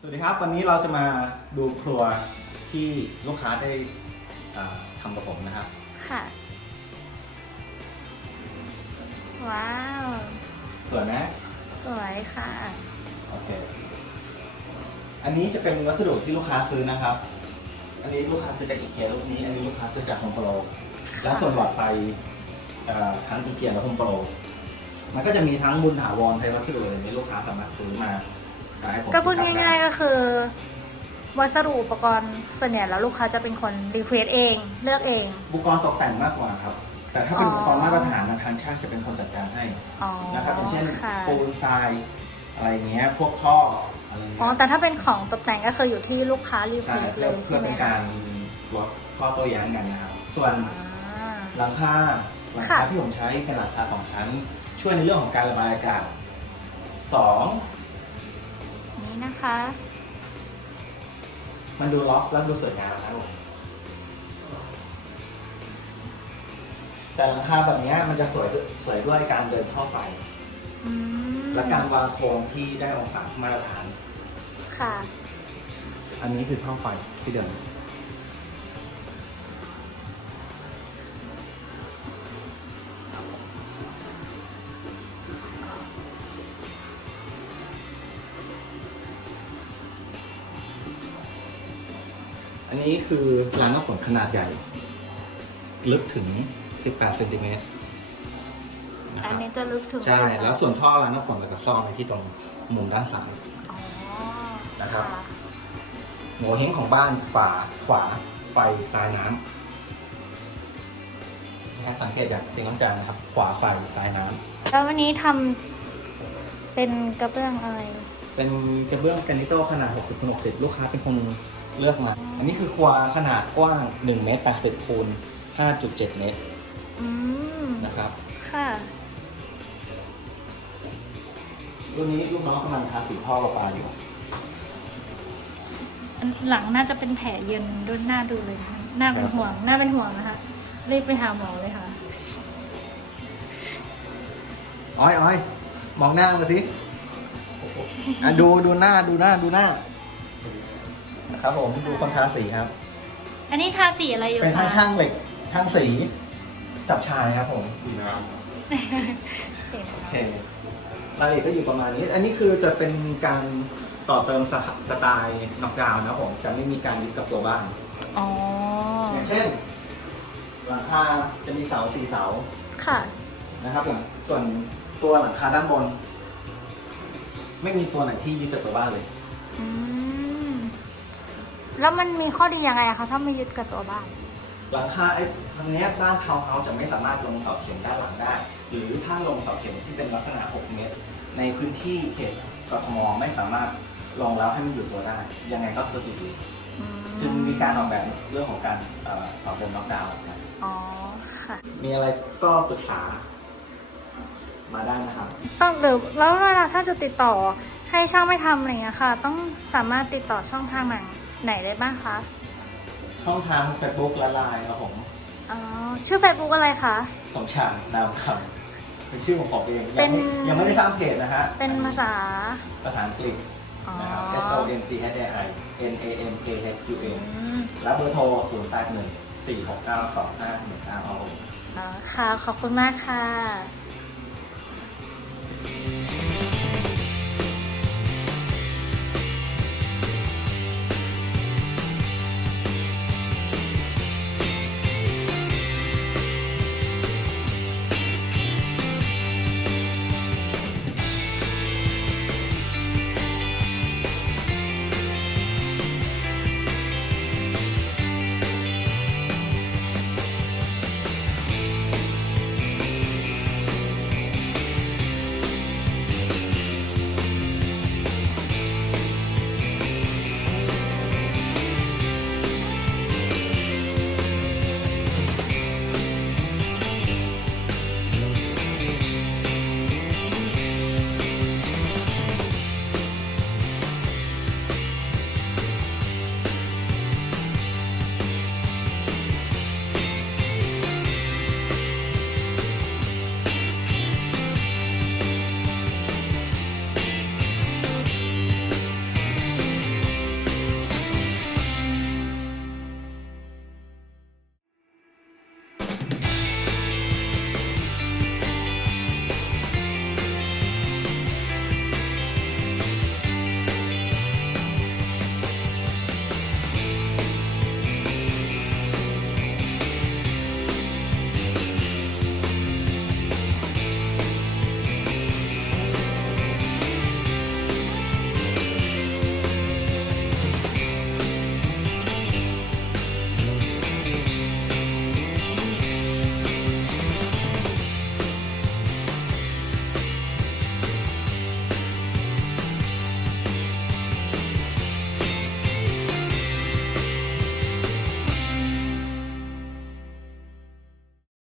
สวัสดีครับ วันนี้เราจะมาดูครัวที่ลูกค้าได้อ่าทำกับผมนะครับ ค่ะ ว้าวส่วนนะสวยค่ะ โอเค อันนี้จะเป็นวัสดุที่ลูกค้าซื้อนะครับ อันนี้ลูกค้าซื้อจากอีเกียลูกนี้ อันนี้ลูกค้าซื้อจากโฮมโปรแล้วส่วนหลอดไฟเอ่อทั้งอีเกียและโฮมโปรมันก็จะมีทั้งบุญถาวรไทยวัสดุอะไรนี้ลูกค้าสามารถซื้อมา ให้ผมก็พูดติตั้ง่ายไๆก็คือ วัสดุอุปกรณ์ส่วนใหญ่แล้วลูกค้าจะเป็นคนรีเควสเองเลือกเองอุปกรณ์ตกแต่งมากกว่าครับ แต่ถ้าเป็นอ๋ออุปกรณ์มาตรฐานนะทางช่างจะเป็นคนจัดการให้อ๋อนะครับอย่างเช่นค่ะปูนทรายอะไรเงี้ยพวกท่ออะไรอ๋อเงี้ยแต่ถ้าเป็นของตกแต่งก็คืออยู่ที่ลูกค้ารีเควใช่สเลเพื่อยเพื่ใช่อไหมเป็นคะการลดข้อโต้แย้งกันนะครับส่วน อ่า หลังคาหลังค่ะคาที่ผมใช้เป็นหลังคาสองชั้น ช่วยในเรื่องของการระบายอากาศสอง นี่นะคะ มันดูล็อกแล้วดูสวยงามนะครับผมแต่หลังคาแบบเนี้ยมันจะสวยสวยด้วยการเดินท่อไฟ อืมและการวางโครงที่ได้องศามาตรฐาน ค่ะ อันนี้คือท่อไฟที่เดิน อันนี้คือรางน้ำฝนขนาดใหญ่ ลึกถึง 18เซนติเมตรนะคอันรับนี้จะลึกถึงใช่สิบแล้วส่วนท่อรางน้ำฝนเราจะซ่อนไว้ที่ตรงมุมด้านซ้าย อ๋อนะครับโงเฮงของบ้านฝาขวาไฟซ้ายน้ำนะฮะสังเกตจากสิ่งล้างจานนะครับ ขวาไฟซ้ายน้ำแล้ววันนี้ทำเป็นกระเบื้องอะไรเป็นกระเบื้องแกรนิโต้ขนาด 60คูณ60 ลูกค้าเป็นคน เลือกมา อันนี้คือครัวขนาดกว้าง1เมตร80คูณ5.7 เมตรอืมนะครับ ค่ะ รุ่นนี้ลูกน้องกำลังทาสีท่อประปาอยู่หลังน่าจะเป็นแผลเย็นด้วยหน้าดูเลยนะคะหน้าเป็นห่วง หน้าเป็นห่วงนะคะรีบไปหาหมอเลยค่ะ อ้อยอ้อยมองหน้ามาสิอะดูดูหน้าดูหน้าดูหน้านะ ครับผมดูคนทาสีครับ อันนี้ทาสีอะไรอยู่เป็นทั้งคะช่างเหล็กช่างสี จับชายครับผมสีน้สีโอเครายละเอียดก็อยู่ประมาณนี้ อันนี้คือจะเป็นการต่อเติมสไตสไตล์น็อกดาวน์นะครับผมจะไม่มีการยึดกับตัวบ้านอ๋ออย่างเช่นหลังคาจะมีเสาสี่เสาค่ะนะครับผมส่วนตัวหลังคาด้านบน ไม่มีตัวไหนที่ยึดกับตัวบ้านเลย อืม แล้วมันมีข้อดียังไงอะคะถ้าไม่ยึดกับตัวบ้าน หลังคาไอ้ทางเนี้ยบ้านทาวน์เฮาส์จะไม่สามารถลงเสาเข็มด้านหลังได้ หรือถ้าลงเสาเข็มที่เป็นลักษณะ 6 เมตร ในพื้นที่เขตกทมไม่สามารถรองรับให้มันอยู่ตัวได้ ยังไงก็สุดอยู่ดีอืมจึงมีการออกแบบเรื่องของการเอ่อต่อเติมล็อกดาวน์ครับอ๋อค่ะมีอะไรก็ปรึกษา มาได้นะครับ ต้องเดี๋ยวแล้วเวลาถ้าจะติดต่อให้ช่างไม่ทำอะไรอย่างเงี้ยค่ะ ต้องสามารถติดต่อช่องทางไหน ไหนได้บ้างคะ ช่องทาง Facebook และไลน์ครับผม อ๋อ ชื่อ Facebook อะไรคะ สมชายนามคำเป็นชื่อของผมเองเป็ยังนไม่ยังไม่ได้สร้างเพจนะฮะเป็นภาษา ภาษาอังกฤษอ๋อนะครับ S O M C H A I N A M K H U N อืมแล้วเบอร์โทร 0 8 1 4 6 9 2 5 1 9ครับผม อ๋อค่ะ ขอบคุณมากค่ะ